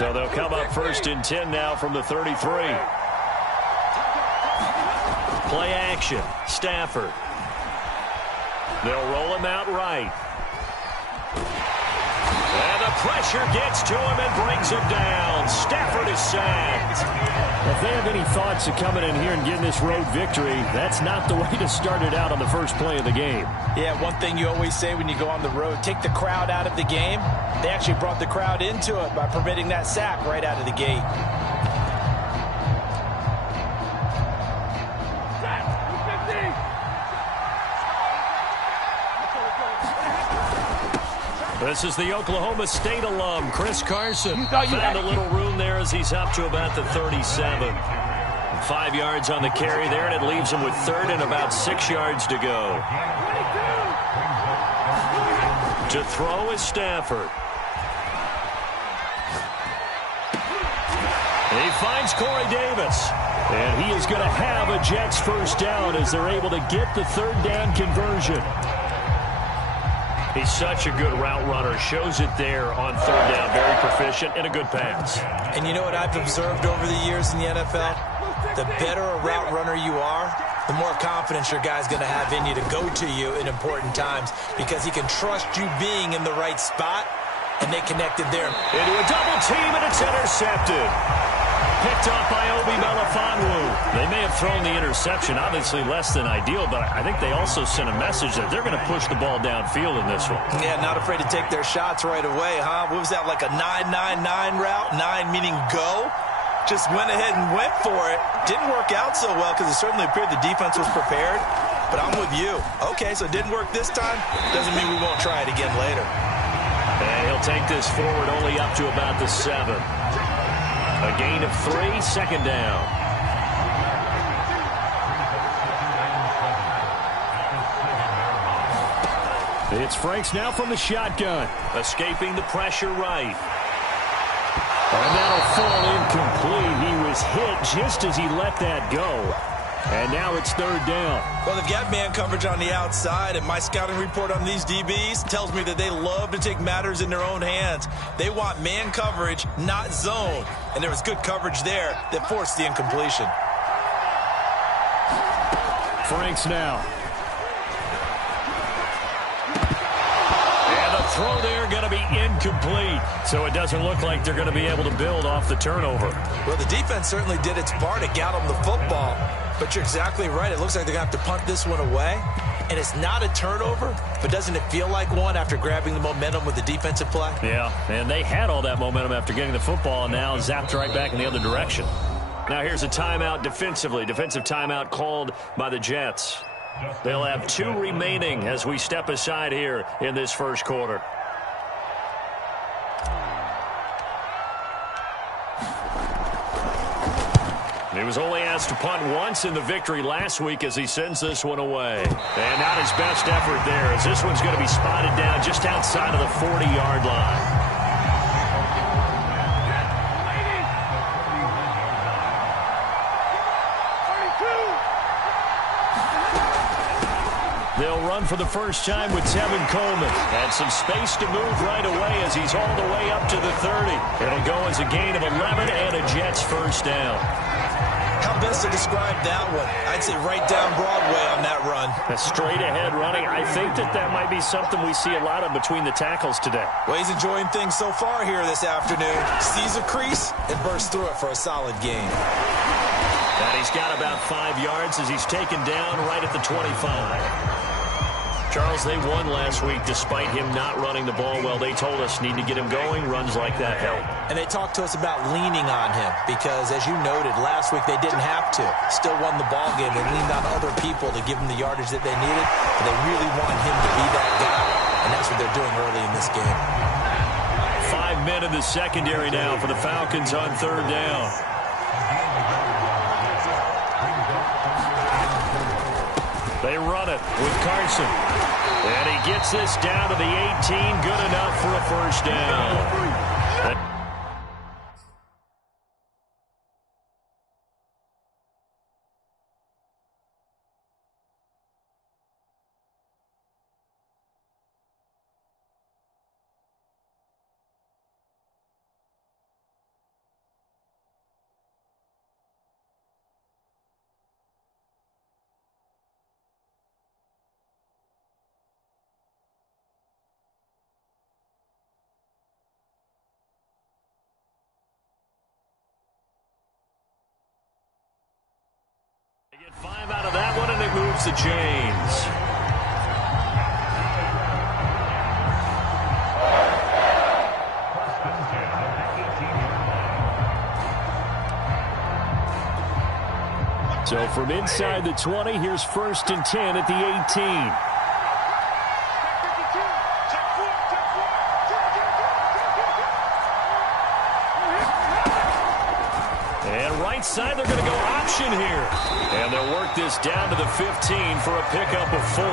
So they'll come up 1st and 10 now from the 33. Play action. Stafford. They'll roll him out right. And the pressure gets to him and brings him down. Stafford is sacked. If they have any thoughts of coming in here and getting this road victory, that's not the way to start it out on the first play of the game. Yeah, one thing you always say when you go on the road, take the crowd out of the game. They actually brought the crowd into it by permitting that sack right out of the gate. This is the Oklahoma State alum, Chris Carson. Found a little room there as he's up to about the 37. 5 yards on the carry there, and it leaves him with 3rd and about 6 yards to go. To throw is Stafford. He finds Corey Davis. And he is going to have a Jets first down as they're able to get the 3rd down conversion. He's such a good route runner. Shows it there on 3rd down. Very proficient and a good pass. And you know what I've observed over the years in the NFL? The better a route runner you are, the more confidence your guy's going to have in you to go to you in important times because he can trust you being in the right spot, and they connected there. Into a double team, and it's intercepted. Picked off by Obi Melifonwu. They may have thrown the interception, obviously less than ideal, but I think they also sent a message that they're going to push the ball downfield in this one. Yeah, not afraid to take their shots right away, huh? What was that, like a 9-9-9 route? 9 meaning go? Just went ahead and went for it. Didn't work out so well because it certainly appeared the defense was prepared, but I'm with you. Okay, so it didn't work this time. Doesn't mean we won't try it again later. And he'll take this forward only up to about the 7. A gain of 3, 2nd down. It's Franks now from the shotgun. Escaping the pressure right. And that'll fall incomplete. He was hit just as he let that go. And now it's 3rd down. Well, they've got man coverage on the outside, and my scouting report on these DBs tells me that they love to take matters in their own hands. They want man coverage, not zone. And there was good coverage there that forced the incompletion. Franks now. And the throw there going to be incomplete. So it doesn't look like they're going to be able to build off the turnover. Well, the defense certainly did its part to get them the football. But you're exactly right. It looks like they're going to have to punt this one away. And it's not a turnover, but doesn't it feel like one after grabbing the momentum with the defensive play? Yeah, and they had all that momentum after getting the football and now zapped right back in the other direction. Now here's a timeout defensively. Defensive timeout called by the Jets. They'll have 2 remaining as we step aside here in this first quarter. He was only asked to punt once in the victory last week as he sends this one away. And not his best effort there as this one's going to be spotted down just outside of the 40-yard line. They'll run for the first time with Tevin Coleman. And some space to move right away as he's all the way up to the 30. It'll go as a gain of 11 and a Jets first down. How best to describe that one? I'd say right down Broadway on that run. A straight ahead running. I think that might be something we see a lot of between the tackles today. Well, he's enjoying things so far here this afternoon. Sees a crease and bursts through it for a solid gain. And he's got about 5 yards as he's taken down right at the 25. Charles, they won last week despite him not running the ball well. They told us need to get him going. Runs like that help. And they talked to us about leaning on him because, as you noted, last week they didn't have to. Still won the ball game. They leaned on other people to give them the yardage that they needed. And they really want him to be that guy. And that's what they're doing early in this game. 5 men in the secondary now for the Falcons on 3rd down. They run it with Carson. And he gets this down to the 18. Good enough for a first down. it moves the chains. So from inside the 20, here's 1st and 10 at the 18. And right side, they're going to go option here. And they'll work this down to the 15 for a pickup of 4.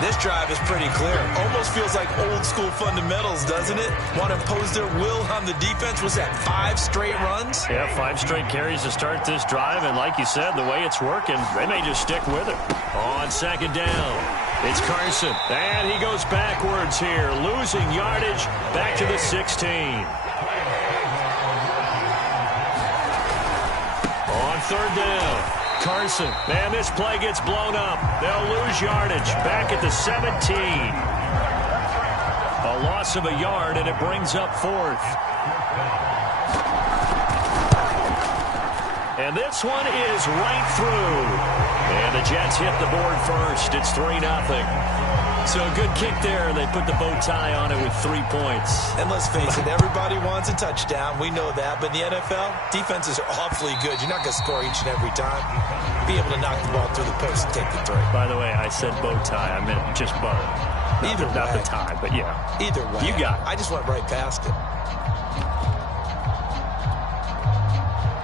This drive is pretty clear. Almost feels like old school fundamentals, doesn't it? Want to impose their will on the defense. Was that 5 straight runs? Yeah, 5 straight carries to start this drive. And like you said, the way it's working, they may just stick with it. On 2nd down, it's Carson. And he goes backwards here, losing yardage back to the 16. On 3rd down. Carson, and this play gets blown up. They'll lose yardage back at the 17. A loss of a yard, and it brings up 4th. And this one is right through. And the Jets hit the board first. It's 3-0. So a good kick there. They put the bow tie on it with 3 points. And let's face it, everybody wants a touchdown. We know that. But in the NFL, defenses are awfully good. You're not going to score each and every time. Be able to knock the ball through the post and take the 3. By the way, I said bow tie. I meant just bow. Not the tie, but yeah. Either way. You got it. I just went right past it.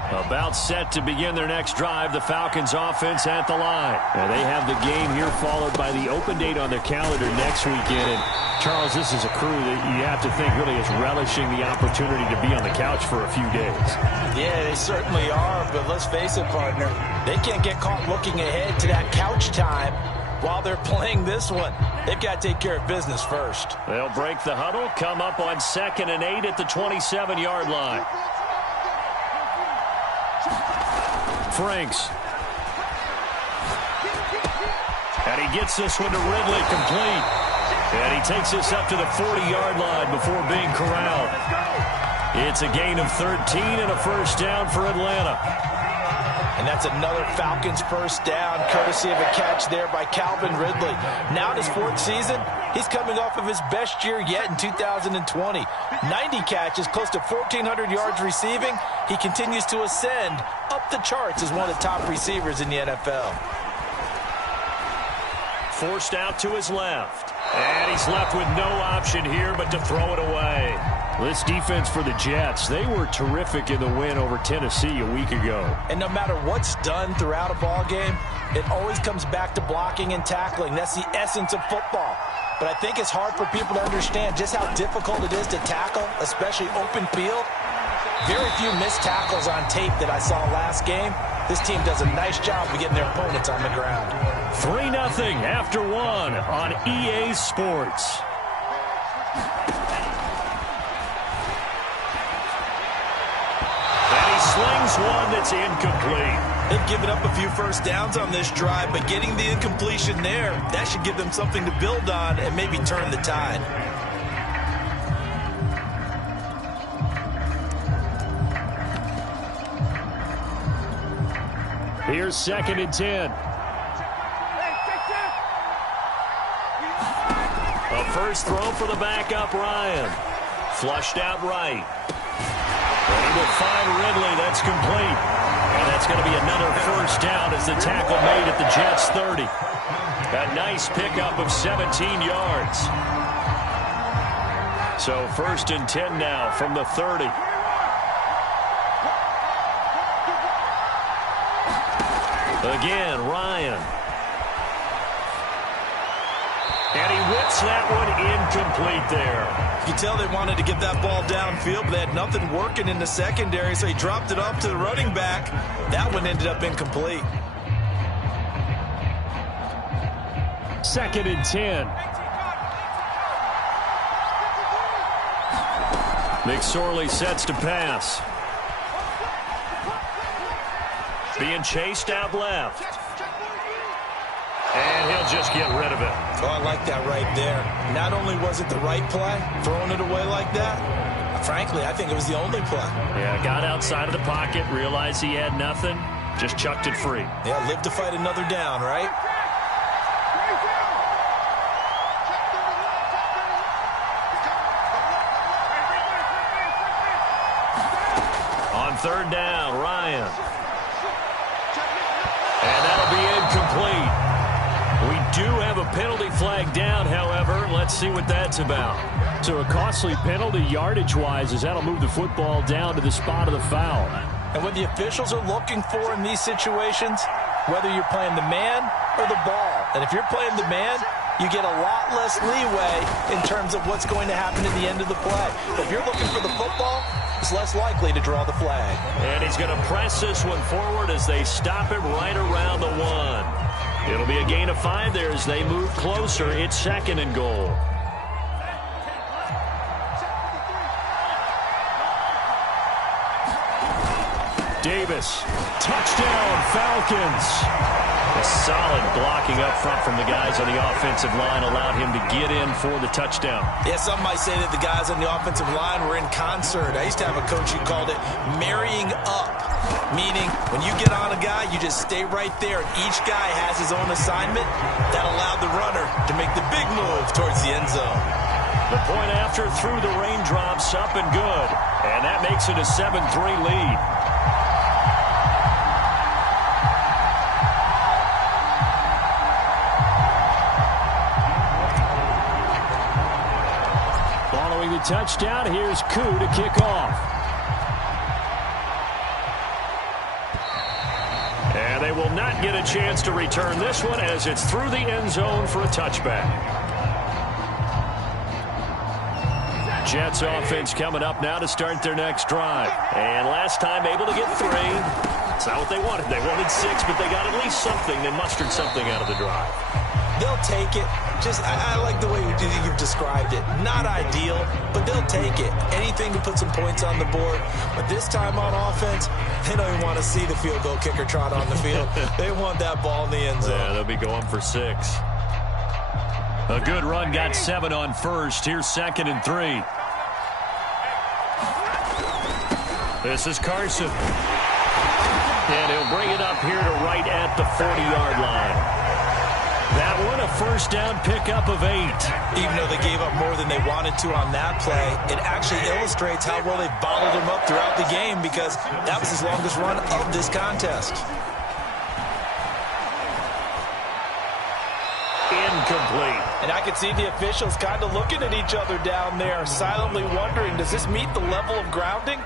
About set to begin their next drive, the Falcons offense at the line. And they have the game here followed by the open date on their calendar next weekend. And Charles, this is a crew that you have to think really is relishing the opportunity to be on the couch for a few days. Yeah, they certainly are, but let's face it, partner. They can't get caught looking ahead to that couch time while they're playing this one. They've got to take care of business first. They'll break the huddle, come up on 2nd and 8 at the 27-yard line. Franks. And he gets this one to Ridley complete. And he takes this up to the 40-yard line before being corralled. It's a gain of 13 and a first down for Atlanta. And that's another Falcons first down, courtesy of a catch there by Calvin Ridley. Now in his 4th season, he's coming off of his best year yet in 2020. 90 catches, close to 1,400 yards receiving. He continues to ascend up the charts as one of the top receivers in the NFL. Forced out to his left. And he's left with no option here but to throw it away. This defense for the Jets, they were terrific in the win over Tennessee a week ago. And no matter what's done throughout a ball game, it always comes back to blocking and tackling. That's the essence of football. But I think it's hard for people to understand just how difficult it is to tackle, especially open field. Very few missed tackles on tape that I saw last game. This team does a nice job of getting their opponents on the ground. 3-0 after 1 on EA Sports. And he slings one that's incomplete. They've given up a few first downs on this drive, but getting the incompletion there, that should give them something to build on and maybe turn the tide. Here's 2nd and 10. A first throw for the backup, Ryan. Flushed out right. Ready to find Ridley. That's complete. And that's going to be another first down as the tackle made at the Jets' 30. A nice pickup of 17 yards. So 1st and 10 now from the 30. Again, Ryan. And he whips that one incomplete there. You can tell they wanted to get that ball downfield, but they had nothing working in the secondary, so he dropped it off to the running back. That one ended up incomplete. 2nd and 10. McSorley sets to pass. Being chased out left. And he'll just get rid of it. Oh, I like that right there. Not only was it the right play, throwing it away like that, frankly, I think it was the only play. Yeah, got outside of the pocket, realized he had nothing, Just chucked it free. Yeah, live to fight another down, right? On third down, Ryan. And that'll be incomplete. We do have a penalty flag down, however. Let's see what that's about. So a costly penalty yardage-wise, as that'll move the football down to the spot of the foul. And what the officials are looking for in these situations, whether you're playing the man or the ball. And if you're playing the man, you get a lot less leeway in terms of what's going to happen at the end of the play. But if you're looking for the football, it's less likely to draw the flag. And he's going to press this one forward as they stop him right around the 1. It'll be a gain of 5 there as they move closer. It's 2nd and goal. Davis, touchdown, Falcons. A solid blocking up front from the guys on the offensive line allowed him to get in for the touchdown. Yeah, some might say that the guys on the offensive line were in concert. I used to have a coach who called it marrying up, meaning when you get on a guy, you just stay right there, and each guy has his own assignment. That allowed the runner to make the big move towards the end zone. The point after through the raindrops, up and good, and that makes it a 7-3 lead. The touchdown. Here's Koo to kick off. And they will not get a chance to return this one as it's through the end zone for a touchback. Jets offense coming up now to start their next drive. And last time able to get 3. That's not what they wanted. They wanted 6, but they got at least something. They mustered something out of the drive. They'll take it. I like the way you've described it. Not ideal, but they'll take it. Anything to put some points on the board. But this time on offense, they don't even want to see the field goal kicker trot on the field. They want that ball in the end zone. Yeah, they'll be going for 6. A good run, got 7 on first. Here's 2nd and 3. This is Carson. And he'll bring it up here to right at the 40-yard line. That one, a first down pickup of 8. Even though they gave up more than they wanted to on that play, it actually illustrates how well they bottled him up throughout the game because that was his longest run of this contest. Incomplete. And I could see the officials kind of looking at each other down there, silently wondering, does this meet the level of grounding?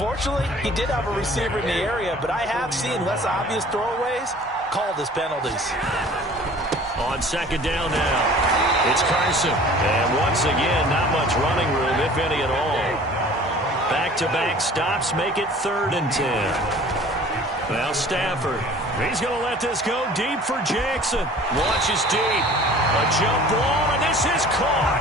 Fortunately, he did have a receiver in the area, but I have seen less obvious throwaways called as penalties. On 2nd down now, it's Carson. And once again, not much running room, if any at all. Back-to-back stops make it 3rd and 10. Now Stafford. He's going to let this go deep for Jackson. Launches deep. A jump ball, and this is caught.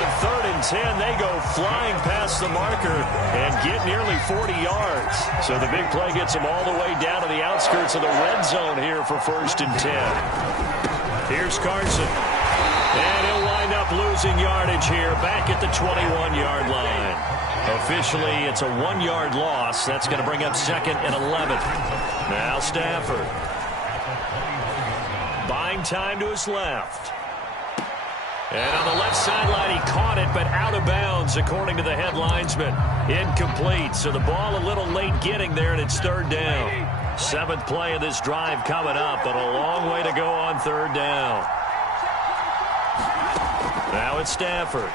On 3rd and 10, they go flying past the marker and get nearly 40 yards. So the big play gets them all the way down to the outskirts of the red zone here for 1st and 10. Here's Carson. And he'll wind up losing yardage here back at the 21-yard line. Officially, it's a 1-yard loss. That's going to bring up 2nd and 11. Now Stafford. Buying time to his left. And on the left sideline, he caught it, but out of bounds, according to the head linesman. Incomplete. So the ball a little late getting there, and it's 3rd down. 7th play of this drive coming up, but a long way to go on 3rd down. Now it's Stafford.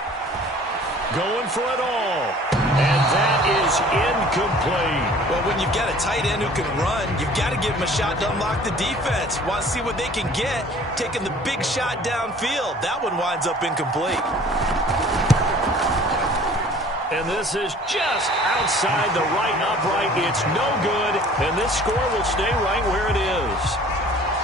Going for it all. And that is incomplete. Well, when you've got a tight end who can run, you've got to give him a shot to unlock the defense. Want to see what they can get, taking the big shot downfield. That one winds up incomplete. And this is just outside the right upright. It's no good, and this score will stay right where it is.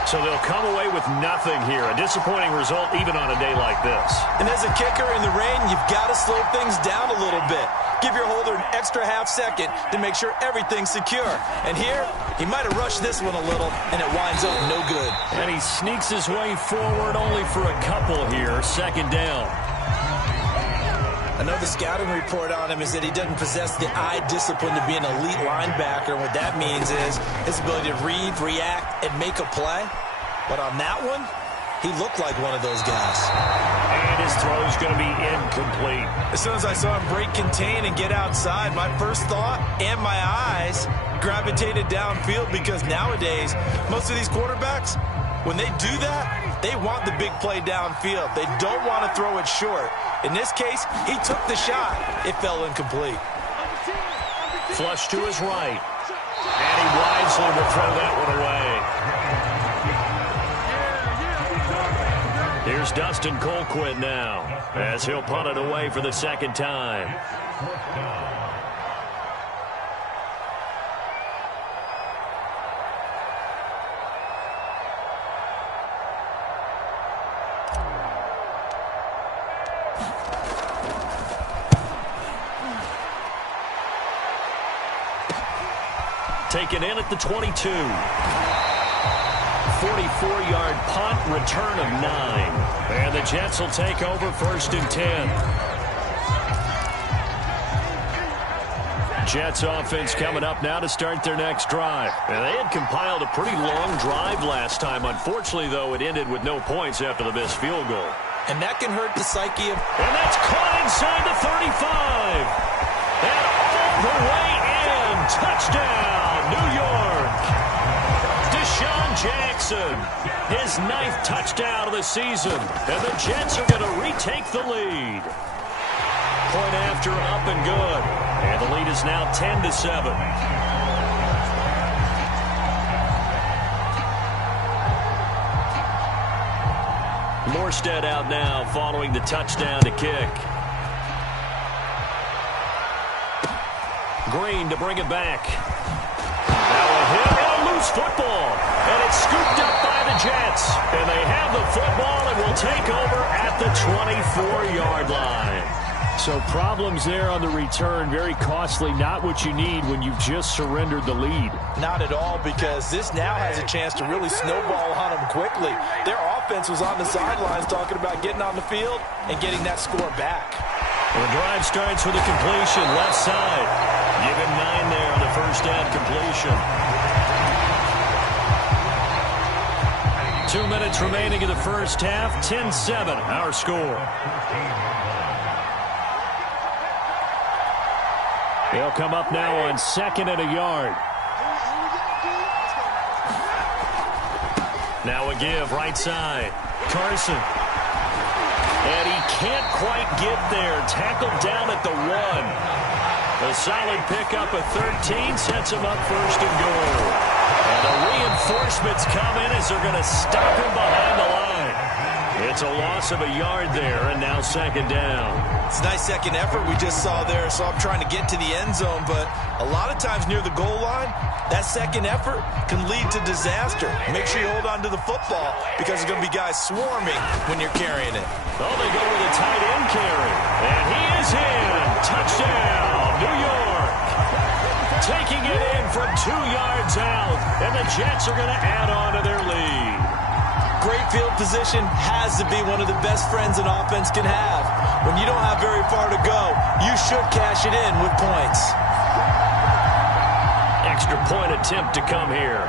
So they'll come away with nothing here. A disappointing result even on a day like this. And as a kicker in the rain, you've got to slow things down a little bit. Give your holder an extra half second to make sure everything's secure. And here, he might have rushed this one a little, and it winds up no good. And he sneaks his way forward only for a couple here. 2nd down. I know the scouting report on him is that he doesn't possess the eye discipline to be an elite linebacker. And what that means is his ability to read, react, and make a play. But on that one, he looked like one of those guys. And his throw is going to be incomplete. As soon as I saw him break contain and get outside, my first thought and my eyes gravitated downfield, because nowadays, most of these quarterbacks, when they do that, they want the big play downfield. They don't want to throw it short. In this case, he took the shot. It fell incomplete. Flush to his right. And he wisely will throw that one away. Here's Dustin Colquitt now, as he'll punt it away for the second time. Taken in at the 22. 44-yard punt, return of 9. And the Jets will take over 1st and 10. Jets offense coming up now to start their next drive. And they had compiled a pretty long drive last time. Unfortunately, though, it ended with no points after the missed field goal. And that can hurt the psyche of... And that's caught inside the 35. And all the way in. Touchdown, New York. Deshaun Jackson, his 9th touchdown of the season. And the Jets are going to retake the lead. Point after, up and good. And the lead is now 10-7. Morstead out now following the touchdown to kick. Green to bring it back. Now a hit and a loose football. And it's scooped up by the Jets. And they have the football and will take over at the 24-yard line. So problems there on the return, very costly, not what you need when you've just surrendered the lead. Not at all, because this now has a chance to really snowball on them quickly. Their offense was on the sidelines talking about getting on the field and getting that score back. Well, the drive starts with a completion, left side. Give him 9 there on the first down completion. 2 minutes remaining in the first half, 10-7, our score. They'll come up now on 2nd and a yard. Now a give, right side. Carson. And he can't quite get there. Tackled down at the 1. A solid pickup of 13 sets him up 1st and goal. And the reinforcements come in as they're going to stop him behind the line. It's a loss of a yard there, and now 2nd down. It's a nice second effort we just saw there, so I'm trying to get to the end zone, but a lot of times near the goal line, that second effort can lead to disaster. Make sure you hold on to the football, because there's going to be guys swarming when you're carrying it. Oh, they go with a tight end carry, and he is in. Touchdown, New York. Taking it in from 2 yards out, and the Jets are going to add on to their lead. Great field position has to be one of the best friends an offense can have. When you don't have very far to go, you should cash it in with points. Extra point attempt to come here.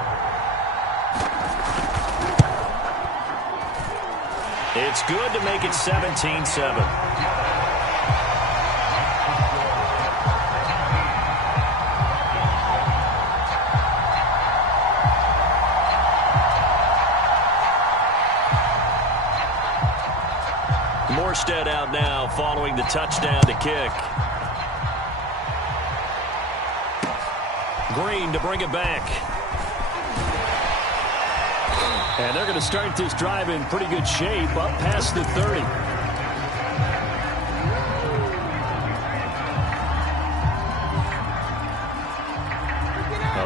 It's good to make it 17-7. Morstead out now following the touchdown to kick. Green to bring it back. And they're going to start this drive in pretty good shape, up past the 30.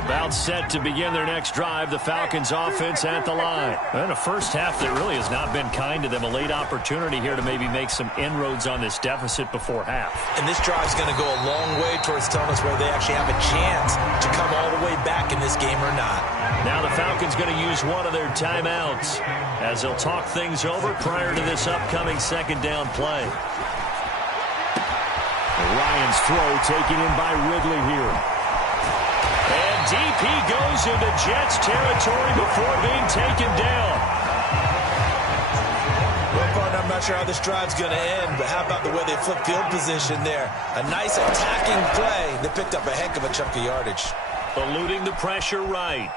About set to begin their next drive. The Falcons offense at the line. And a first half that really has not been kind to them. A late opportunity here to maybe make some inroads on this deficit before half. And this drive's going to go a long way towards telling us whether they actually have a chance to come all the way back in this game or not. Now the Falcons going to use one of their timeouts as they'll talk things over prior to this upcoming 2nd down play. Ryan's throw taken in by Ridley here. And deep he goes into Jets territory before being taken down. Well, partner, I'm not sure how this drive's going to end, but how about the way they flip field position there? A nice attacking play that picked up a heck of a chunk of yardage. Eluding the pressure right.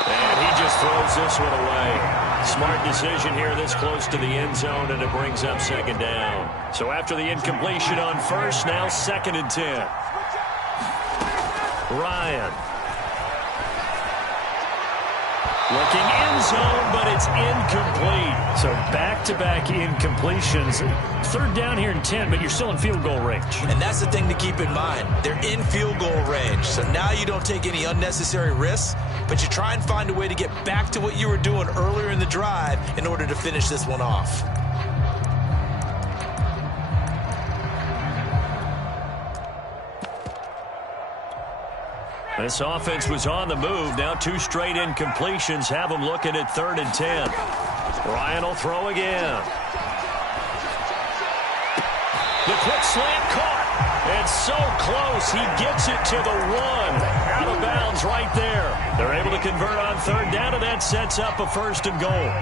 And he just throws this one away. Smart decision here this close to the end zone, and it brings up second down. So after the incompletion on first, now 2nd and 10. Ryan. Looking end zone, but it's incomplete. So back-to-back incompletions. 3rd down here and 10, but you're still in field goal range. And that's the thing to keep in mind. They're in field goal range. So now you don't take any unnecessary risks, but you try and find a way to get back to what you were doing earlier in the drive in order to finish this one off. This offense was on the move. Now 2 straight incompletions have them looking at 3rd and 10. Ryan will throw again. The quick slant caught. It's so close. He gets it to the 1. Out of bounds right there. They're able to convert on 3rd down, and that sets up a 1st and goal.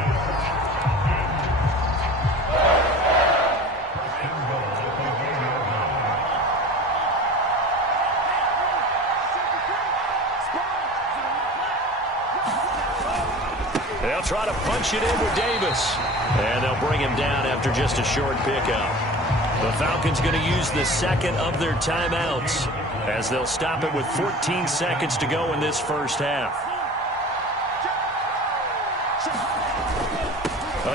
They'll try to punch it in with Davis. And they'll bring him down after just a short pickup. The Falcons going to use the 2nd of their timeouts as they'll stop it with 14 seconds to go in this first half.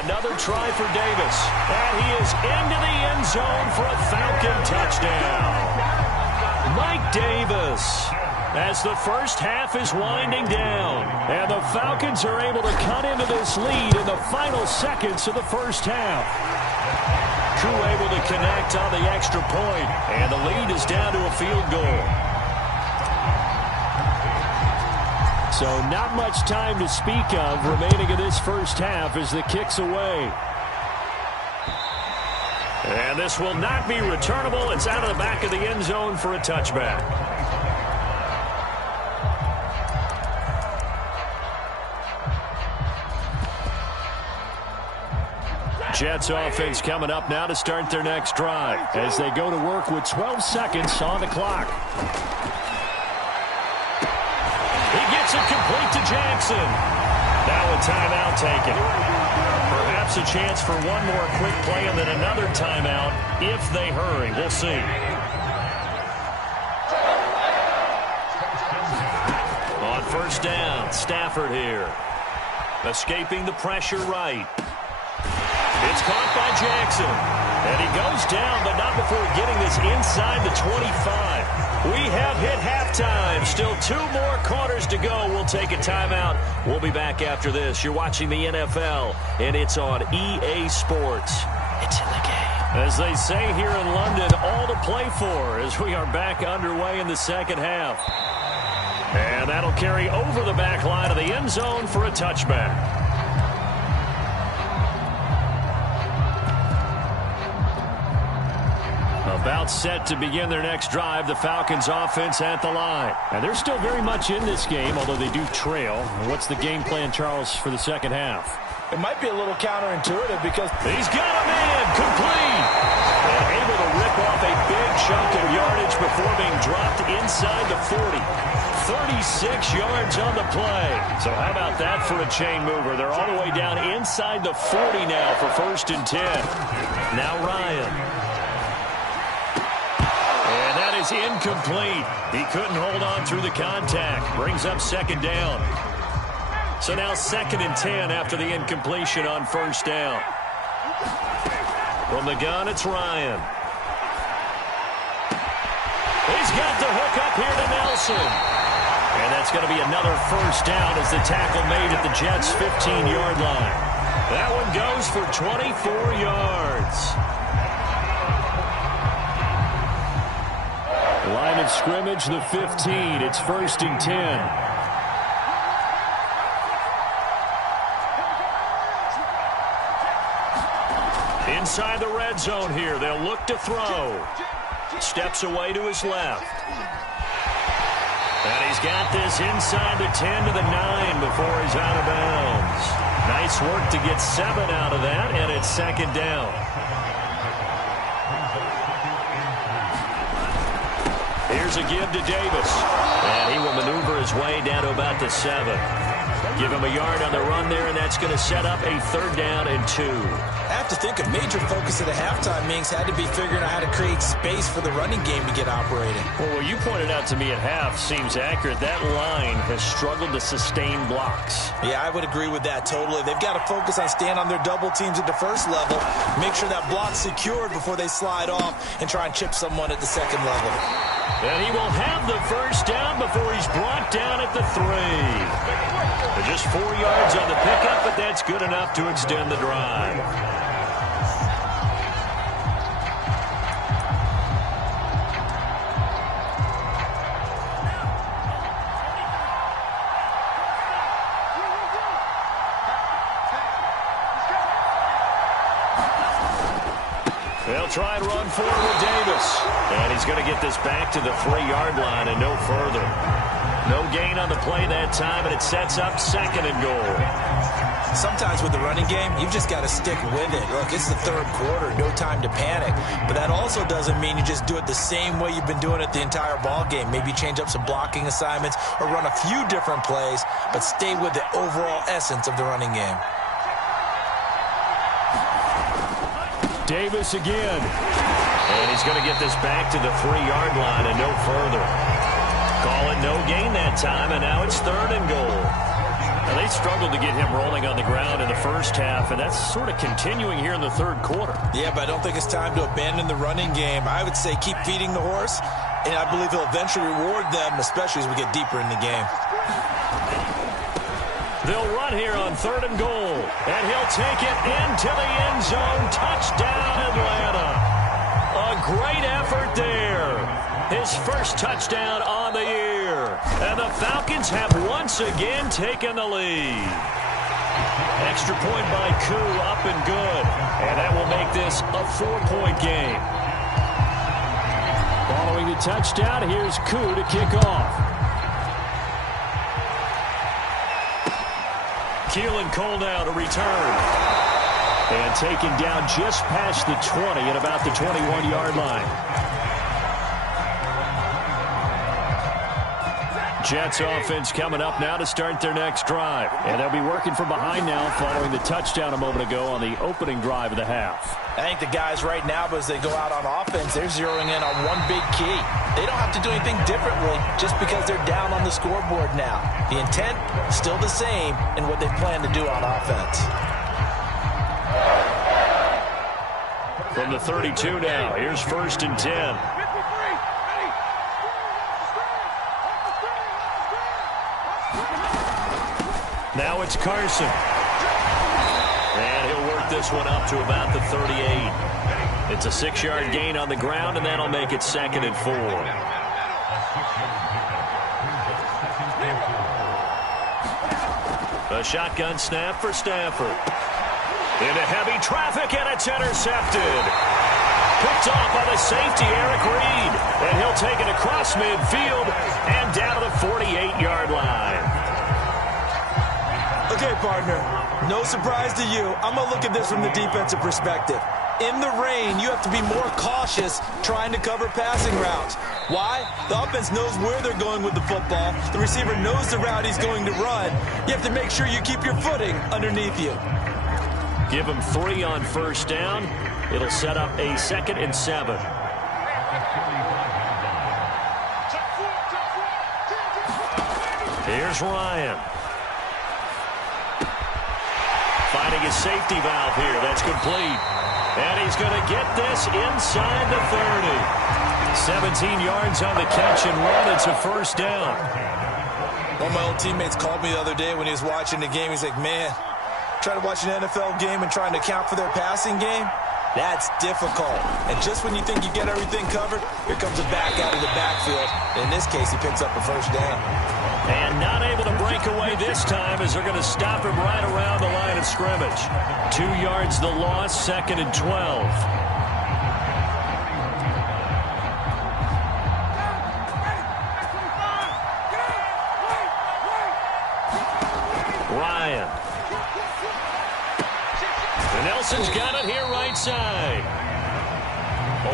Another try for Davis. And he is into the end zone for a Falcon touchdown. Mike Davis. As the first half is winding down. And the Falcons are able to cut into this lead in the final seconds of the first half. Crew able to connect on the extra point. And the lead is down to a field goal. So not much time to speak of remaining in this first half as the kick's away. And this will not be returnable. It's out of the back of the end zone for a touchback. Jets offense coming up now to start their next drive as they go to work with 12 seconds on the clock. He gets it complete to Jackson. Now a timeout taken. Perhaps a chance for one more quick play and then another timeout if they hurry. We'll see. On 1st down, Stafford here. Escaping the pressure right. It's caught by Jackson. And he goes down, but not before getting this inside the 25. We have hit halftime. Still 2 more quarters to go. We'll take a timeout. We'll be back after this. You're watching the NFL, and it's on EA Sports. It's in the game. As they say here in London, all to play for as we are back underway in the second half. And that'll carry over the back line of the end zone for a touchback. About set to begin their next drive, the Falcons offense at the line. And they're still very much in this game, although they do trail. What's the game plan, Charles, for the second half? It might be a little counterintuitive because he's got a man complete. And able to rip off a big chunk of yardage before being dropped inside the 40. 36 yards on the play. So how about that for a chain mover? They're all the way down inside the 40 now for 1st and 10. Now Ryan. Is incomplete. He couldn't hold on through the contact. Brings up 2nd down. So now 2nd and 10 after the incompletion on 1st down. From the gun, it's Ryan. He's got the hook up here to Nelson. And that's going to be another 1st down as the tackle made at the Jets' 15-yard line. That one goes for 24 yards. Line of scrimmage, the 15. It's 1st and 10. Inside the red zone here. They'll look to throw. Steps away to his left. And he's got this inside the 10 to the 9 before he's out of bounds. Nice work to get 7 out of that, and it's second down. Here's a give to Davis. And he will maneuver his way down to about the 7. Give him a yard on the run there, and that's going to set up a 3rd down and 2. I have to think a major focus at the halftime means had to be figuring out how to create space for the running game to get operating. Well, what you pointed out to me at half seems accurate. That line has struggled to sustain blocks. Yeah, I would agree with that totally. They've got to focus on staying on their double teams at the first level, make sure that block's secured before they slide off and try and chip someone at the second level. And he will have the 1st down before he's brought down at the 3. Just 4 yards on the pickup, but that's good enough to extend the drive. They'll try and run forward with Davis. And he's going to get this back to the 3-yard line and no further. No gain on the play that time, and it sets up 2nd and goal. Sometimes with the running game, you've just got to stick with it. Look, it's the 3rd quarter, no time to panic. But that also doesn't mean you just do it the same way you've been doing it the entire ball game. Maybe change up some blocking assignments or run a few different plays, but stay with the overall essence of the running game. Davis again. And he's going to get this back to the 3-yard line and no further. Call it no gain that time, and now it's 3rd and goal. Now, they struggled to get him rolling on the ground in the first half, and that's sort of continuing here in the 3rd quarter. Yeah, but I don't think it's time to abandon the running game. I would say keep feeding the horse, and I believe he'll eventually reward them, especially as we get deeper in the game. They'll run here on 3rd and goal, and he'll take it into the end zone. Touchdown, Atlanta. A great effort there. His 1st touchdown on the year. And the Falcons have once again taken the lead. Extra point by Koo, up and good. And that will make this a 4-point game. Following the touchdown, here's Koo to kick off. Keelan Cole now to return. And taken down just past the 20 at about the 21-yard line. Jets offense coming up now to start their next drive. And they'll be working from behind now following the touchdown a moment ago on the opening drive of the half. I think the guys right now, as they go out on offense, they're zeroing in on one big key. They don't have to do anything differently just because they're down on the scoreboard now. The intent, still the same in what they plan to do on offense. From the 32 now, here's 1st and 10. Now it's Carson. And he'll work this one up to about the 38. It's a 6-yard gain on the ground, and that'll make it 2nd and 4. A shotgun snap for Stafford. Into heavy traffic, and it's intercepted. Picked off by the safety, Eric Reed. And he'll take it across midfield and down to the 48-yard line. Okay, partner, no surprise to you. I'm going to look at this from the defensive perspective. In the rain, you have to be more cautious trying to cover passing routes. Why? The offense knows where they're going with the football. The receiver knows the route he's going to run. You have to make sure you keep your footing underneath you. Give him 3 on 1st down. It'll set up a 2nd and 7. Here's Ryan. Finding his safety valve here. That's complete. And he's going to get this inside the 30. 17 yards on the catch and run. It's a 1st down. One of my old teammates called me the other day when he was watching the game. He's like, man, trying to watch an NFL game and trying to account for their passing game, that's difficult. And just when you think you get everything covered, here comes a back out of the backfield. In this case, he picks up a 1st down. And not able to break away this time as they're going to stop him right around the line of scrimmage. 2 yards the loss, 2nd and 12.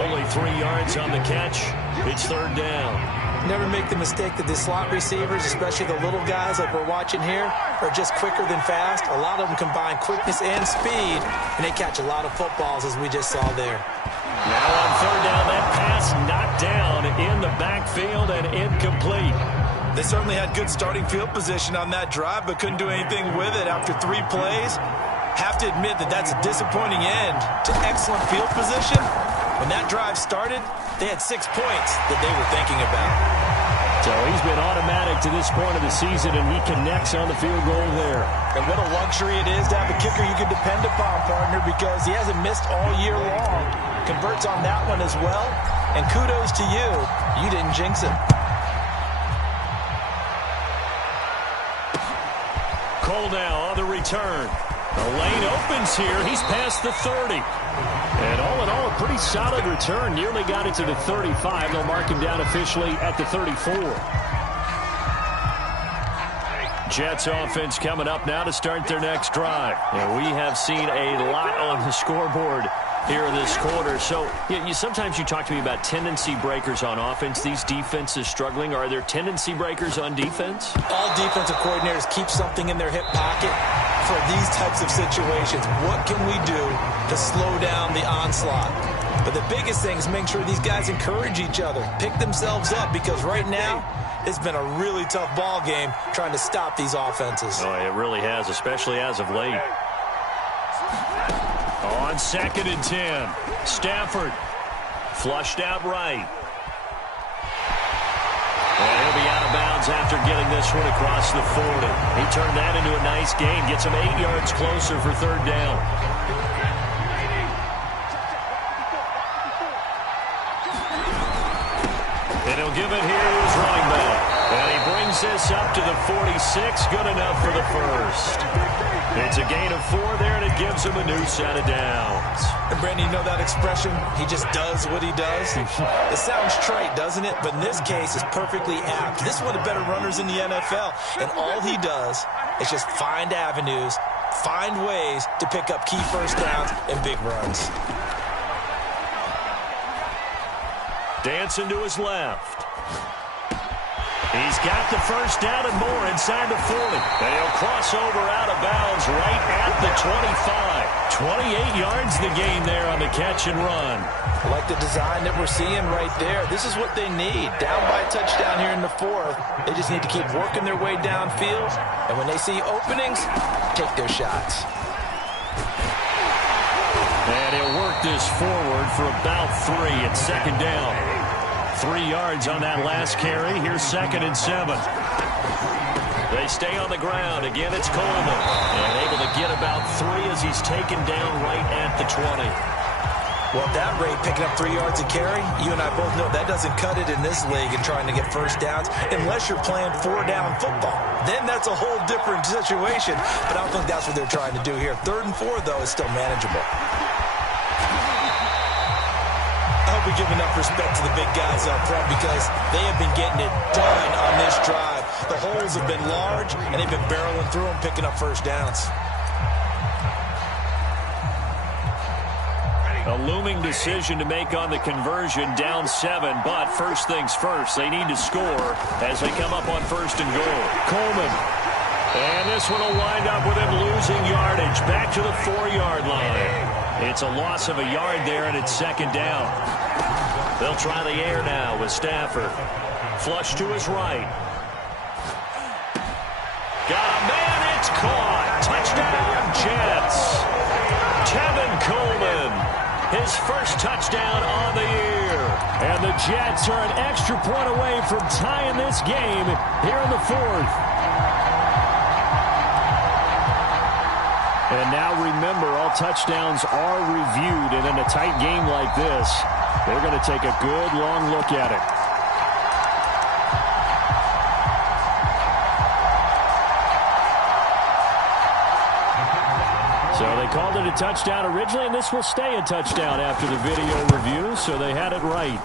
only 3 yards on the catch. It's third down. Never make the mistake that the slot receivers, especially the little guys like we're watching here, are just quicker than fast. A lot of them combine quickness and speed, and they catch a lot of footballs, as we just saw there. Now on third down, that pass knocked down in the backfield and incomplete. They certainly had good starting field position on that drive, but couldn't do anything with it after 3 plays. Have to admit that that's a disappointing end to excellent field position. When that drive started, they had 6 points that they were thinking about. So he's been automatic to this point of the season, and he connects on the field goal there. And what a luxury it is to have a kicker you can depend upon, partner, because he hasn't missed all year long. Converts on that one as well. And kudos to you. You didn't jinx it. Cole now on the return. The lane opens here. He's past the 30. And all in all, a pretty solid return. Nearly got it to the 35. They'll mark him down officially at the 34. Jets offense coming up now to start their next drive. And we have seen a lot on the scoreboard here in this quarter. So sometimes you talk to me about tendency breakers on offense. These defenses struggling. Are there tendency breakers on defense? All defensive coordinators keep something in their hip pocket for these types of situations. What can we do to slow down the onslaught? But the biggest thing is make sure these guys encourage each other, pick themselves up, because right now it's been a really tough ball game trying to stop these offenses. Oh, it really has, especially as of late. On 2nd and 10, Stafford flushed out right. And he'll be out of bounds after getting this one across the 40. He turned that into a nice gain. Gets him 8 yards closer for third down. And he'll give it here to his running back. And he brings this up to the 46. Good enough for the first. It's a gain of 4 there, and it gives him a new set of downs. And Brandon, you know that expression? He just does what he does. It sounds trite, doesn't it? But in this case, it's perfectly apt. This is one of the better runners in the NFL. And all he does is just find avenues, find ways to pick up key first downs and big runs. Dancing to his left. He's got the first down and more inside the 40. And he'll cross over out of bounds right at the 25. 28 yards the gain there on the catch and run. I like the design that we're seeing right there. This is what they need. Down by a touchdown here in the 4th. They just need to keep working their way downfield. And when they see openings, take their shots. And he'll work this forward for about 3 at 2nd down. 3 yards on that last carry. Here's 2nd and 7. They stay on the ground. Again, it's Coleman. And able to get about 3 as he's taken down right at the 20. Well, at that rate, picking up 3 yards a carry, you and I both know that doesn't cut it in this league and trying to get first downs unless you're playing 4-down football. Then that's a whole different situation. But I don't think that's what they're trying to do here. 3rd and 4, though, is still manageable. I hope we give enough respect to the big guys up front because they have been getting it done on this drive. The holes have been large, and they've been barreling through them, picking up first downs. A looming decision to make on the conversion, down 7, but first things first, they need to score as they come up on 1st and goal. Coleman. And this one will wind up with him losing yardage back to the 4-yard line. It's a loss of a yard there, and it's 2nd down. They'll try the air now with Stafford. Flush to his right. Got a man, it's caught. Touchdown, Jets. Tevin Coleman, his first touchdown on the year. And the Jets are an extra point away from tying this game here in the 4th. And now remember, all touchdowns are reviewed, and in a tight game like this, they're going to take a good long look at it. So they called it a touchdown originally, and this will stay a touchdown after the video review, so they had it right.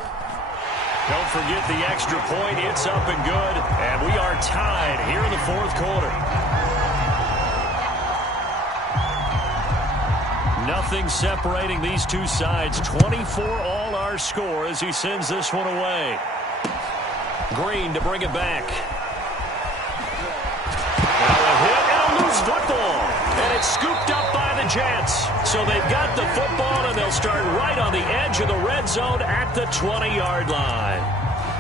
Don't forget the extra point. It's up and good, and we are tied here in the 4th quarter. Nothing separating these two sides. 24 all our score as he sends this one away. Green to bring it back. Now a hit and a loose football. And it's scooped up by the Jets. So they've got the football, and they'll start right on the edge of the red zone at the 20-yard line.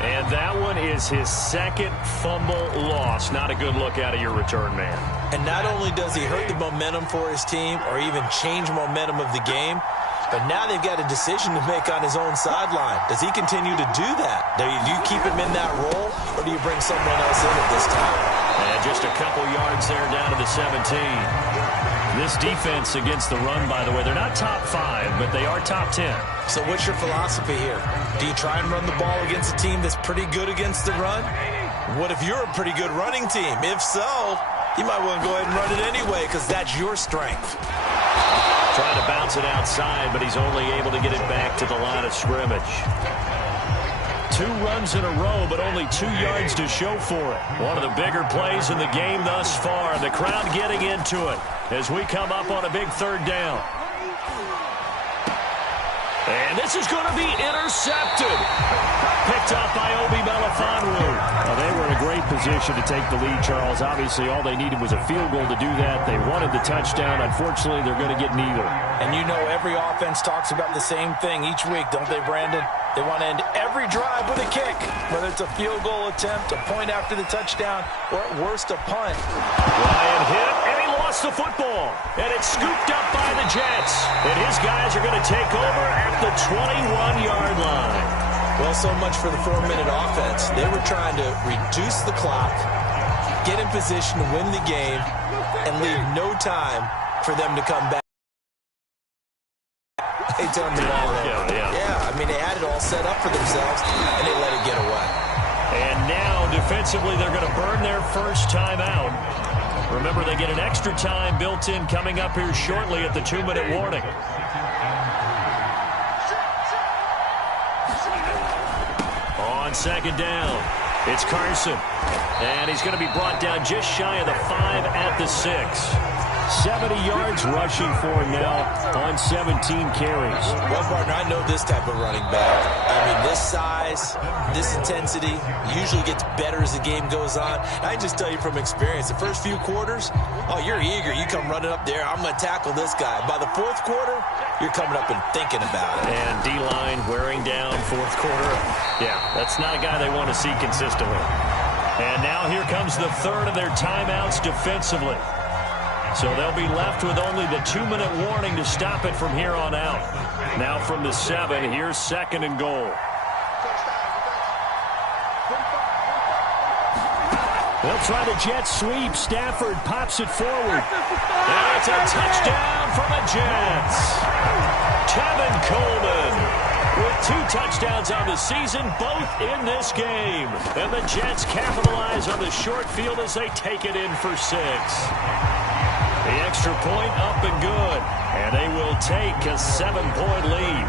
And that one is his second fumble loss. Not a good look out of your return man. And not only does he hurt the momentum for his team or even change momentum of the game, but now they've got a decision to make on his own sideline. Does he continue to do that? Do you keep him in that role, or do you bring someone else in at this time? And just a couple yards there down to the 17. This defense against the run, by the way, they're not top 5, but they are top 10. So what's your philosophy here? Do you try and run the ball against a team that's pretty good against the run? What if you're a pretty good running team? If so, you might want to go ahead and run it anyway because that's your strength. Trying to bounce it outside, but he's only able to get it back to the line of scrimmage. 2 runs in a row, but only 2 yards to show for it. One of the bigger plays in the game thus far. The crowd getting into it as we come up on a big 3rd down. And this is going to be intercepted. Picked up by Obi Melifonwu. Well, they were in a great position to take the lead, Charles. Obviously, all they needed was a field goal to do that. They wanted the touchdown. Unfortunately, they're going to get neither. And you know every offense talks about the same thing each week, don't they, Brandon? They want to end every drive with a kick, whether it's a field goal attempt, a point after the touchdown, or at worst, a punt. Ryan hit, and he lost the football. And it's scooped up by the Jets. And his guys are going to take over at the 21-yard line. Well, so much for the 4-minute offense. They were trying to reduce the clock, get in position to win the game, and leave no time for them to come back. They turned the ball over. Yeah, I mean, they had it all set up for themselves, and they let it get away. And now, defensively, they're going to burn their first timeout. Remember, they get an extra time built in coming up here shortly at the 2-minute warning. On 2nd down, it's Carson. And he's going to be brought down just shy of the 5 at the 6. 70 yards rushing for him now on 17 carries. Well, partner, I know this type of running back. I mean, this size, this intensity usually gets better as the game goes on. And I can just tell you from experience, the first few quarters, oh, you're eager. You come running up there, I'm going to tackle this guy. By the 4th quarter, you're coming up and thinking about it. And D-line wearing down 4th quarter. Yeah, that's not a guy they want to see consistently. And now here comes the 3rd of their timeouts defensively. So they'll be left with only the 2-minute warning to stop it from here on out. Now from the 7, here's 2nd and goal. They'll try the jet sweep. Stafford pops it forward. And it's a touchdown for the Jets. Tevin Coleman with 2 touchdowns on the season, both in this game. And the Jets capitalize on the short field as they take it in for 6. The extra point up and good. And they will take a 7-point lead.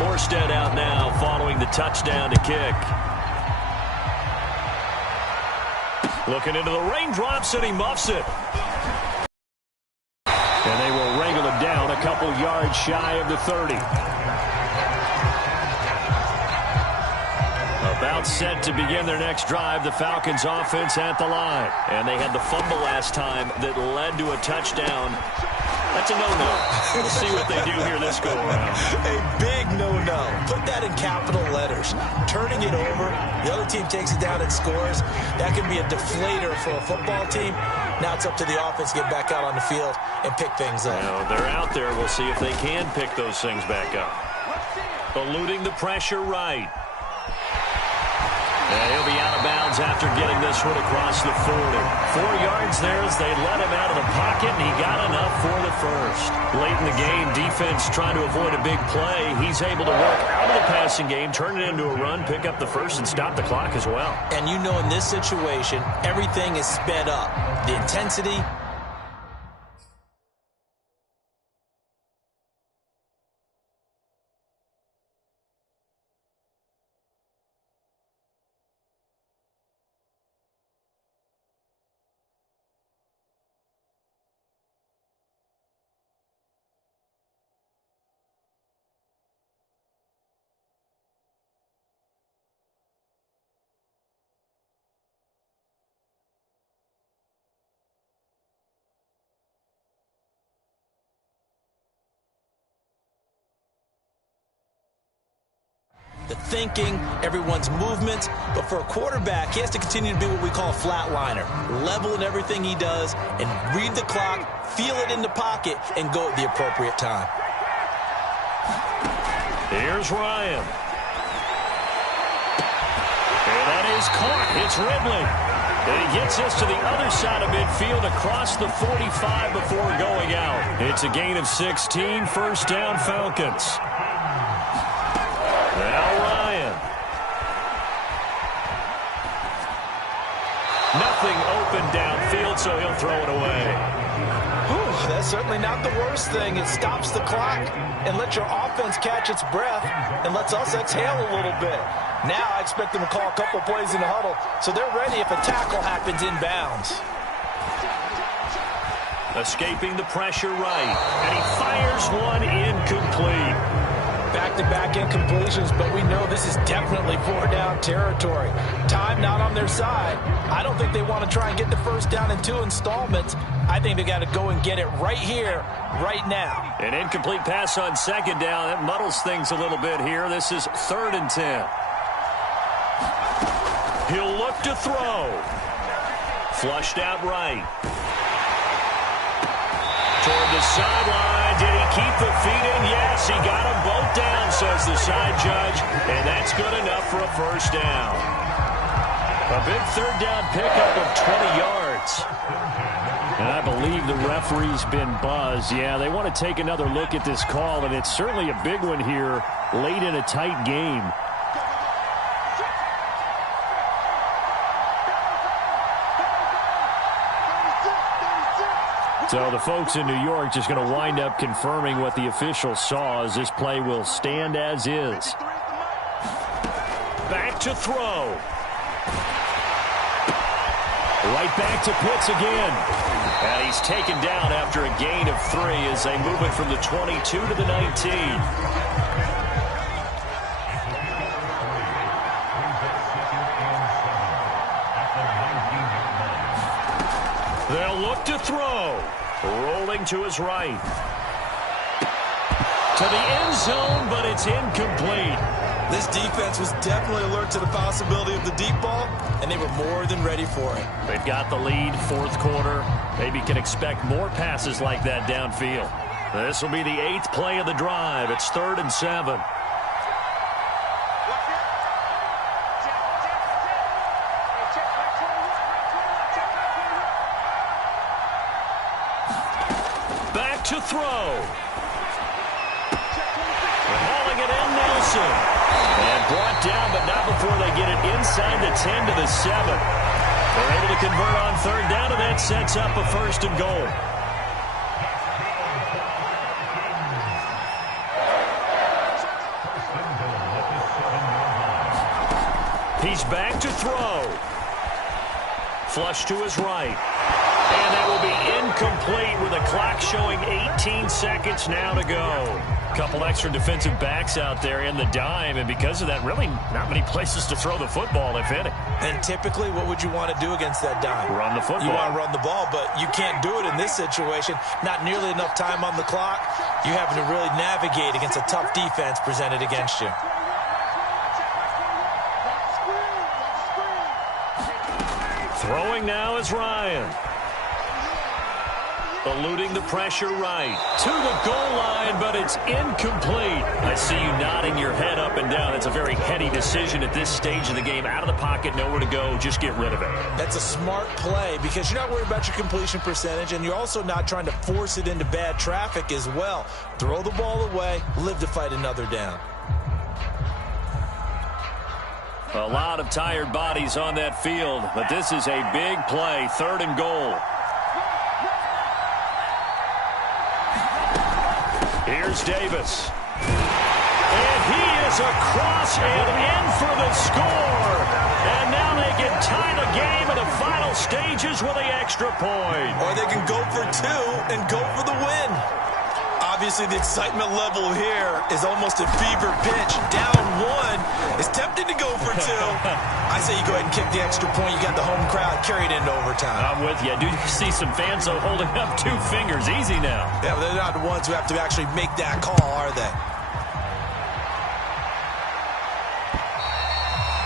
Morstead out now following the touchdown to kick. Looking into the raindrops, and he muffs it. And they will wrangle him down a couple yards shy of the 30. About set to begin their next drive, the Falcons offense at the line. And they had the fumble last time that led to a touchdown. That's a no-no. We'll see what they do here this go-around. A big no-no. Put that in capital letters. Turning it over, the other team takes it down and scores. That can be a deflator for a football team. Now it's up to the offense to get back out on the field and pick things up. They're out there. We'll see if they can pick those things back up. Eluding the pressure right. And he'll be out of bounds after getting this one across the 40. 4 yards there as they let him out of the pocket, and he got enough for the first. Late in the game, defense trying to avoid a big play. He's able to work out of the passing game, turn it into a run, pick up the first, and stop the clock as well. And you know in this situation, everything is sped up. The intensity, the thinking, everyone's movements. But for a quarterback, he has to continue to be what we call a flatliner. Level in everything he does and read the clock, feel it in the pocket, and go at the appropriate time. Here's Ryan. And that is caught. It's Ridley. And he gets us to the other side of midfield across the 45 before going out. It's a gain of 16, first down Falcons. Now Ryan. Nothing open downfield, so he'll throw it away. Whew, that's certainly not the worst thing. It stops the clock and lets your offense catch its breath and lets us exhale a little bit. Now I expect them to call a couple plays in the huddle, so they're ready if a tackle happens inbounds. Escaping the pressure right, and he fires one incomplete. Back-to-back incompletions, but we know this is definitely four-down territory. Time not on their side. I don't think they want to try and get the first down in 2 installments. I think they got to go and get it right here, right now. An incomplete pass on second down. That muddles things a little bit here. This is 3rd and 10. He'll look to throw. Flushed out right. Toward the sideline. Did he keep the feet in? Yes, he got them both down, says the side judge. And that's good enough for a first down. A big 3rd down pickup of 20 yards. And I believe the referee's been buzzed. Yeah, they want to take another look at this call, and it's certainly a big one here late in a tight game. So the folks in New York just going to wind up confirming what the official saw, as this play will stand as is. Back to throw. Right back to Pitts again. And he's taken down after a gain of 3 as they move it from the 22 to the 19. They'll look to throw. Rolling to his right. To the end zone, but it's incomplete. This defense was definitely alert to the possibility of the deep ball, and they were more than ready for it. They've got the lead, 4th quarter. Maybe can expect more passes like that downfield. This will be the 8th play of the drive. It's 3rd and 7. Back to throw. Hauling it in, Nelson. And brought down, but not before they get it inside the 10 to the 7. They're able to convert on 3rd down, and that sets up a 1st and goal. He's back to throw. Flush to his right. And that will be incomplete with the clock showing 18 seconds now to go. Couple extra defensive backs out there in the dime, and because of that, really not many places to throw the football, if any. And typically, what would you want to do against that dime? Run the football. You want to run the ball, but you can't do it in this situation. Not nearly enough time on the clock. You're having to really navigate against a tough defense presented against you. Throwing now is Ryan. Eluding the pressure right. To the goal line, but it's incomplete. I see you nodding your head up and down. It's a very heady decision at this stage of the game. Out of the pocket, nowhere to go. Just get rid of it. That's a smart play because you're not worried about your completion percentage, and you're also not trying to force it into bad traffic as well. Throw the ball away, live to fight another down. A lot of tired bodies on that field, but this is a big play. 3rd and goal. Here's Davis. And he is across and in for the score. And now they can tie the game in the final stages with the extra point. Or they can go for 2 and go for the win. Obviously, the excitement level here is almost a fever pitch. Down 1. It's tempting to go for 2. I say you go ahead and kick the extra point. You got the home crowd carried into overtime. I'm with you. I do see some fans, though, holding up 2 fingers. Easy now. Yeah, but they're not the ones who have to actually make that call, are they?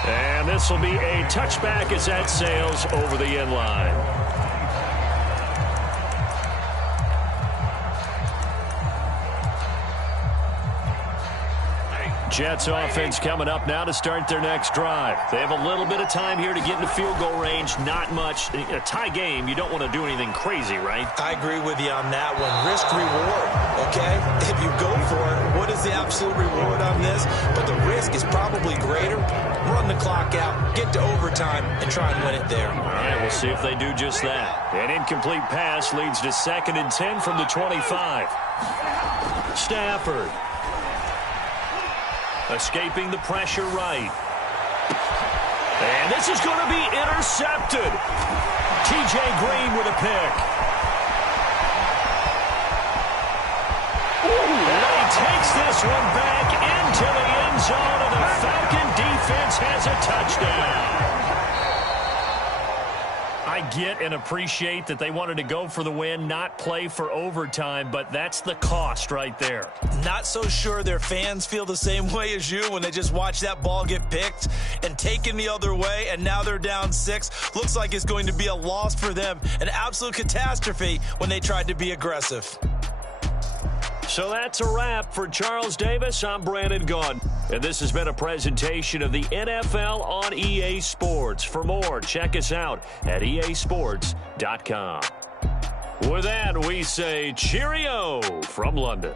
And this will be a touchback as that sails over the end line. Jets offense coming up now to start their next drive. They have a little bit of time here to get into field goal range. Not much. In a tie game, you don't want to do anything crazy, right? I agree with you on that one. Risk reward, okay? If you go for it, what is the absolute reward on this? But the risk is probably greater. Run the clock out, get to overtime, and try and win it there. All right, we'll see if they do just that. An incomplete pass leads to 2nd and 10 from the 25. Stafford. Escaping the pressure right. And this is going to be intercepted. T.J. Green with a pick. And he takes this one back into the end zone, and the Falcon defense has a touchdown. I get and appreciate that they wanted to go for the win, not play for overtime, but that's the cost right there. Not so sure their fans feel the same way as you when they just watch that ball get picked and taken the other way, and now they're down 6. Looks like it's going to be a loss for them, an absolute catastrophe when they tried to be aggressive. So that's a wrap for Charles Davis. I'm Brandon Gaudin, and this has been a presentation of the NFL on EA Sports. For more, check us out at easports.com. With that, we say cheerio from London.